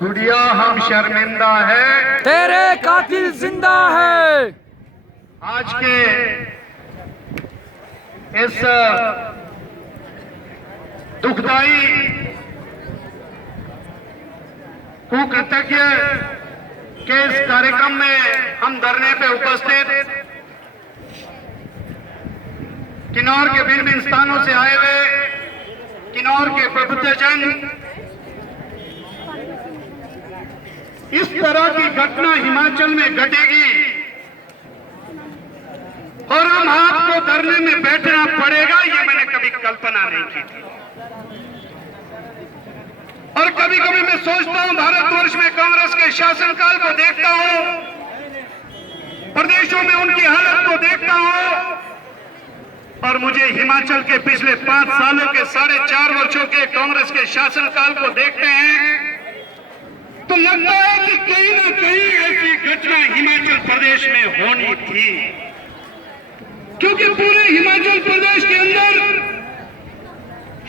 गुड़िया हम शर्मिंदा है, तेरे कातिल जिंदा है। आज के इस दुखदाई कुकृतज्ञ के इस कार्यक्रम में हम धरने पे उपस्थित किन्नौर के भिन्न भिन्न स्थानों से आए हुए किन्नौर के प्रबुद्धजन, इस तरह की घटना हिमाचल में घटेगी और हम आपको धरने में बैठना पड़ेगा, ये मैंने कभी कल्पना नहीं की थी। और कभी कभी मैं सोचता हूं, भारतवर्ष में कांग्रेस के शासनकाल को देखता हूं, प्रदेशों में उनकी हालत को देखता हूं, और मुझे हिमाचल के पिछले 5 सालों के 4.5 वर्षों के कांग्रेस के शासनकाल को देखते हैं तो लगता है कि कहीं ना कहीं ऐसी घटना हिमाचल प्रदेश में होनी थी, क्योंकि पूरे हिमाचल प्रदेश के अंदर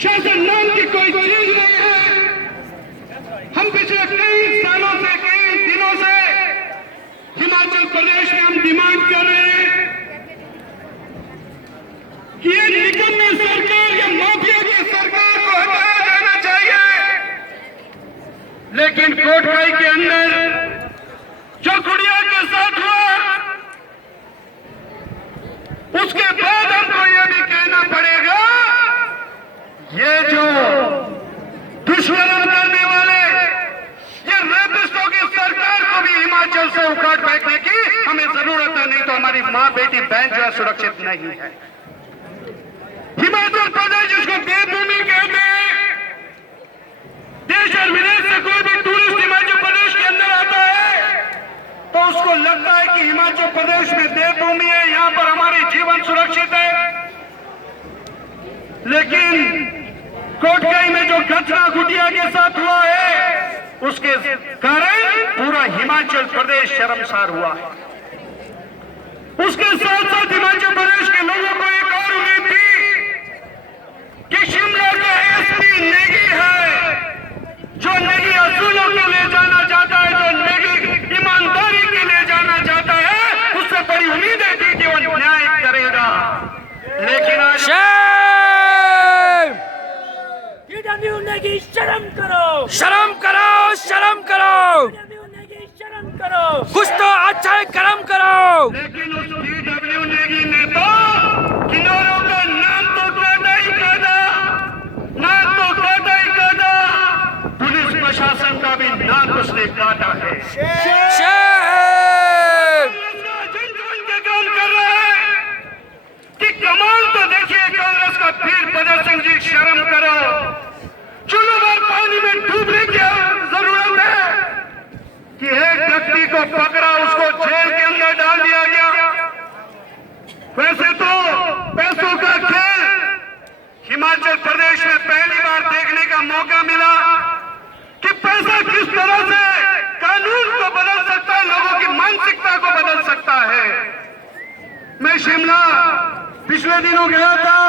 शासन नाम की कोई चीज नहीं है। हम पिछले कई सालों से, कई दिनों से हिमाचल प्रदेश में हम डिमांड कर रहे हैं कि ये निकम्मी सरकार या माफिया की सरकार को हटाया जाना चाहिए। लेकिन कोटखाई के अंदर जो गुड़िया के साथ हुआ, उसके बाद हमको यह भी कहना पड़ेगा, ये जो दुश्मन करने वाले ये रेपिस्टों की सरकार को भी हिमाचल से उखाड़ फेंकने की हमें जरूरत है, नहीं तो हमारी मां बेटी बहन जो है सुरक्षित नहीं है। हिमाचल प्रदेश जिसको देवभूमि कहते हैं, देश और विदेश से कोई भी टूरिस्ट हिमाचल प्रदेश के अंदर आता है तो उसको लगता है कि हिमाचल प्रदेश में देवभूमि है, यहां पर हमारी जीवन सुरक्षित है। लेकिन कोटखाई में जो घटना गुड़िया के साथ हुआ है, उसके कारण पूरा हिमाचल प्रदेश शर्मसार हुआ है। उसके साथ साथ हिमाचल प्रदेश के लोगों को एक और उम्मीद थी कि शिमला का एसपी नेगी है, जो नेगी असूलों के लिए जाना जाता है, जो नेगी ईमानदारी के लिए जाना जाता है, उससे बड़ी उम्मीदें थी कि वो न्याय करेगा। लेकिन आज नेगी शर्म करो, शर्म करो, शर्म करो, शर्म करो, कुछ तो अच्छा कर्म करो। लेकिन उस टीडब्ल्यू नेगी ने तो किन्नौरों का नाम तो काटा ही काटा, नाम तो काटा ही काटा, पुलिस प्रशासन का भी नाम उसने काटा है। काम कर रहा है कि कमाल तो देखिए कांग्रेस का वीर प्रदर्शन जी, शर्म करो। चलो बार पानी में डूबने की जरूरत है कि एक व्यक्ति को पकड़ा, उसको जेल के अंदर डाल दिया गया। वैसे तो पैसों का खेल हिमाचल प्रदेश में पहली बार देखने का मौका मिला कि पैसा किस तरह से कानून को बदल सकता है, लोगों की मानसिकता को बदल सकता है। मैं शिमला पिछले दिनों गया था,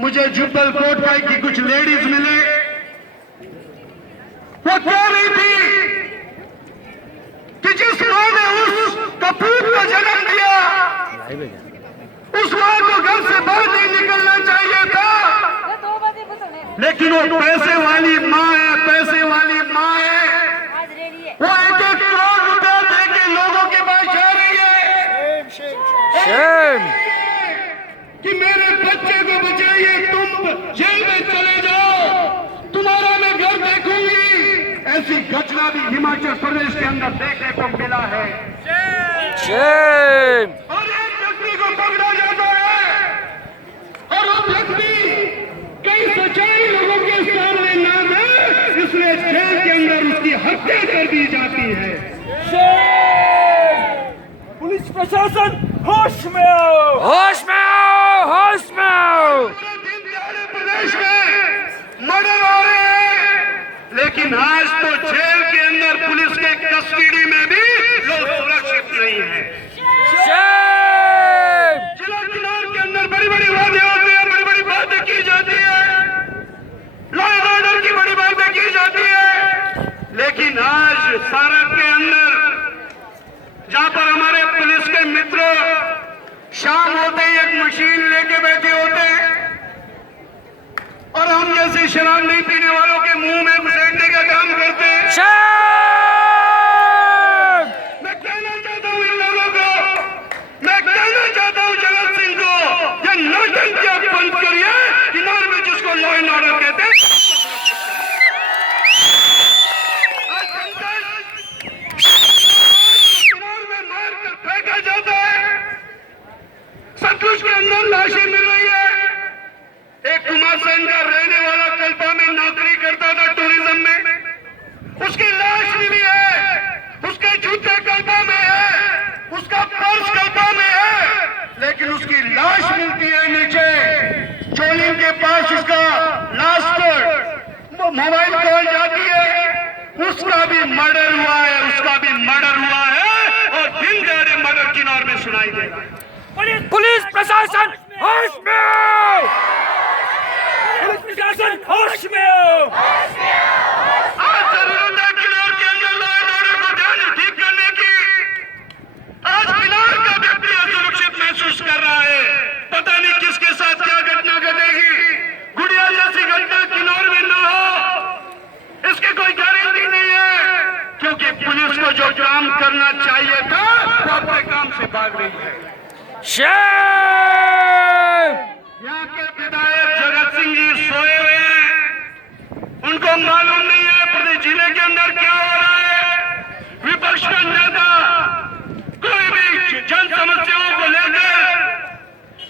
मुझे जुब्बल कोटखाई की कुछ लेडीज मिले। वो कह रही थी कि जिस मां ने उस कपूर को जन्म दिया, उस मां को घर से बाहर नहीं निकलना चाहिए था, लेकिन वो पैसे वाली मां है, पैसे वाली मां है, वो 1-1 करोड़ रुपया देके लोगों के पास जा रही है कि मेरे बच्चे को बचाइए, तुम जेल में चले जाओ, तुम्हारा मैं घर देखूंगी। ऐसी घटना भी हिमाचल प्रदेश के अंदर देखने को मिला है। और एक व्यक्ति को पकड़ा जाता है और वो व्यक्ति कई सच्चाई लोगों के सामने ना दे, इसलिए जेल के अंदर उसकी हत्या कर दी जाती है। पुलिस प्रशासन होश में आओ, होश में आओ, होश में आओ। प्रदेश में मर्डर हो रहे हैं, लेकिन आज तो जेल के अंदर पुलिस के कस्टडी में भी लोग सुरक्षित नहीं है। जिला किन्नौर के अंदर बड़ी बड़ी वादे होती है, बड़ी बड़ी बातें की जाती है, लॉ एंड ऑर्डर की बड़ी बातें की जाती है, आज सारक के अंदर जहां पर हमारे पुलिस के मित्र शाम होते ही एक मशीन लेके बैठे होते हैं और हम जैसे शराब नहीं पीने वालों के मुंह में घुसेड़ने का काम करते हैं। मैं कहना चाहता हूं इन लोगों को, मैं कहना चाहता हूं जगत सिंह को, ये नौटंकियां बंद करिए। किनार में जिसको लॉ एंड ऑर्डर कहते हैं, किनार में मार कर फेंका जाता है। सतलुज के अंदर लाशें मिल रही है। एक कुमार सेन का रहने वाला कल्पा में नौकरी करता था टूरिज्म में, उसकी लाश मिली है। उसके जूते कल्पा में है, उसका पर्स कल्पा में है, लेकिन उसकी लाश मिलती है नीचे चोली के पास। उसका लास्ट मोबाइल कॉल जाती है, उसका भी मर्डर हुआ है, उसका भी मर्डर हुआ है और दिन दहाड़े मर्डर किनार में सुनाई दे रहा है। पुलिस प्रशासन होश में आओ! पुलिस प्रशासन होश में आओ! आज जरूरत है किनार के अंदर लॉ एंड ऑर्डर को ध्यान ठीक करने की। आज किनार का व्यक्ति असुरक्षित महसूस कर रहा है। पता नहीं किसके साथ क्या घटना घटेगी। गुड़िया जैसी घटना किनार में ना हो, इसकी कोई गारंटी नहीं है, क्योंकि पुलिस को जो काम करना चाहिए था वो अपने काम से भाग रही है। यहाँ के विधायक जगत सिंह जी सोए हुए हैं, उनको मालूम नहीं है प्रदेश जिले के अंदर क्या हो रहा है। विपक्ष का नेता कोई भी जन समस्याओं को लेकर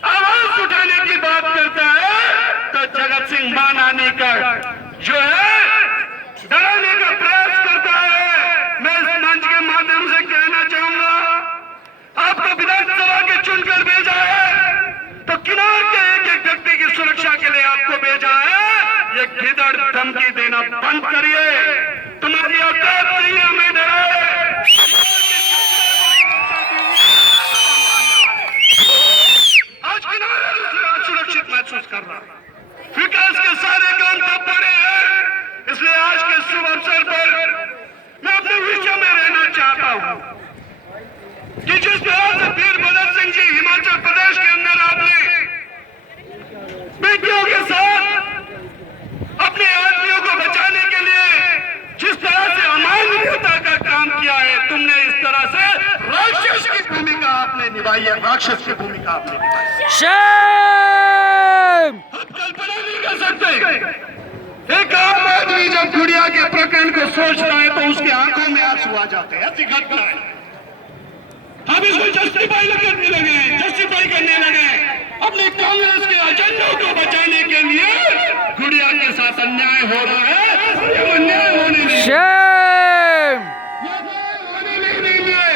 आवाज उठाने की बात करता है तो जगत सिंह मान आने का जो है डराने का प्रयास करता है। मैं इस मंच के माध्यम से कहना चाहूंगा, आपको विधानसभा के चुनकर भेजा है तो किनार के एक एक व्यक्ति की सुरक्षा के लिए आपको भेजा है। ये गिदड़ धमकी देना बंद करिए। तुम्हारी औकात नहीं है हमें डराए। आज किनार सुरक्षित महसूस कर रहा है। विकास के सारे काम तब पड़े हैं, इसलिए आज के शुभ अवसर पर मैं अपने विषय में रहना चाहता हूं कि जिस तरह से वीरभद्र सिंह जी हिमाचल प्रदेश के अंदर आपने बेटियों के साथ अपने आदमियों को बचाने के लिए जिस तरह से अमानवीयता का काम किया है, तुमने इस तरह से राक्षस की भूमिका आपने निभाई है। राक्षस की भूमिका आपने निभाई है। आप कल्पना नहीं कर सकते, एक आम आदमी जब गुड़िया के प्रकरण को सोचता है तो उसके आंखों में आंसू आ जाते हैं। ऐसी घटना है। हम इसको जस्टिफाई करने लगे अपने कांग्रेस के एजेंडों को बचाने के लिए। गुड़िया के साथ अन्याय हो रहा है, ये अन्याय होने नहीं देंगे।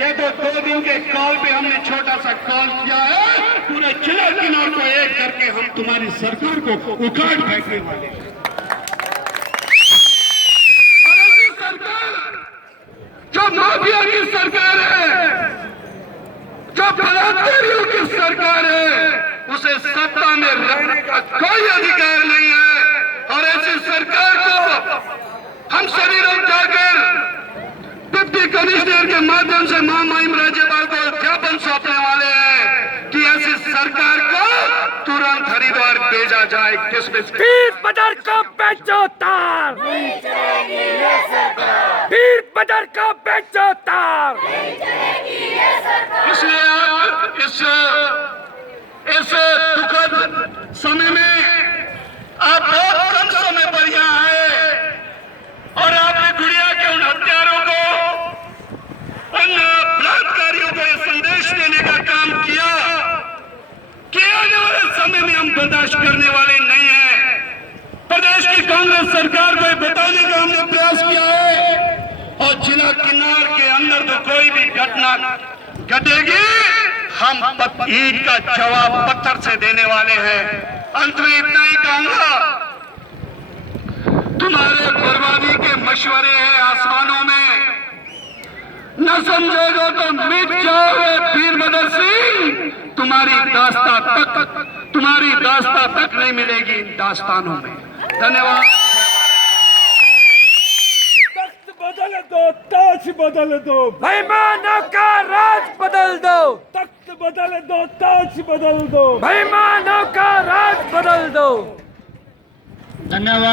ये तो 2 दिन के कॉल पे हमने छोटा सा कॉल किया है, पूरे जिला किनार को एक करके हम तुम्हारी सरकार को उखाड़ फेंकने वाले हैं। और ऐसी सरकार जो माफिया की सरकार है, जो बलात्कारियों की सरकार है, उसे सत्ता में रहने का कोई अधिकार नहीं है। और ऐसी सरकार को हम सभी लोग जाकर डिप्टी कमिश्नर के माध्यम से महामहिम राज्यपाल को ज्ञापन सौंपने वाले हैं कि ऐसी सरकार को तुरंत हरिद्वार भेजा जाए। वीरभद्र का बेचो तार, वीरभद्र का बेचो तार। इसलिए आप इस दुखद समय में आप बहुत कम समय पर यहाँ आए और आपने गुड़िया के उन हत्यारों को, उन बलात्कारियों को यह संदेश देने का काम किया कि आने वाले समय में हम बर्दाश्त करने वाले नहीं हैं। प्रदेश की कांग्रेस सरकार को बताने का हमने प्रयास किया है और जिला किन्नौर के अंदर तो कोई भी घटना घटेगी हम ईद का जवाब पत्थर से देने वाले हैं। अंत में इतना ही कहूंगा, तुम्हारे बर्बादी के मशवरे हैं आसमानों में, न समझोगे तो मिट जाओगे वीरभद्र सिंह। तुम्हारी दास्तां तक नहीं मिलेगी इन दास्तानों में। धन्यवाद। ताज बदल दो, बेईमानों का राज बदल दो, तख्त बदल दो, ताज बदल दो। बेईमानों का राज बदल दो। धन्यवाद।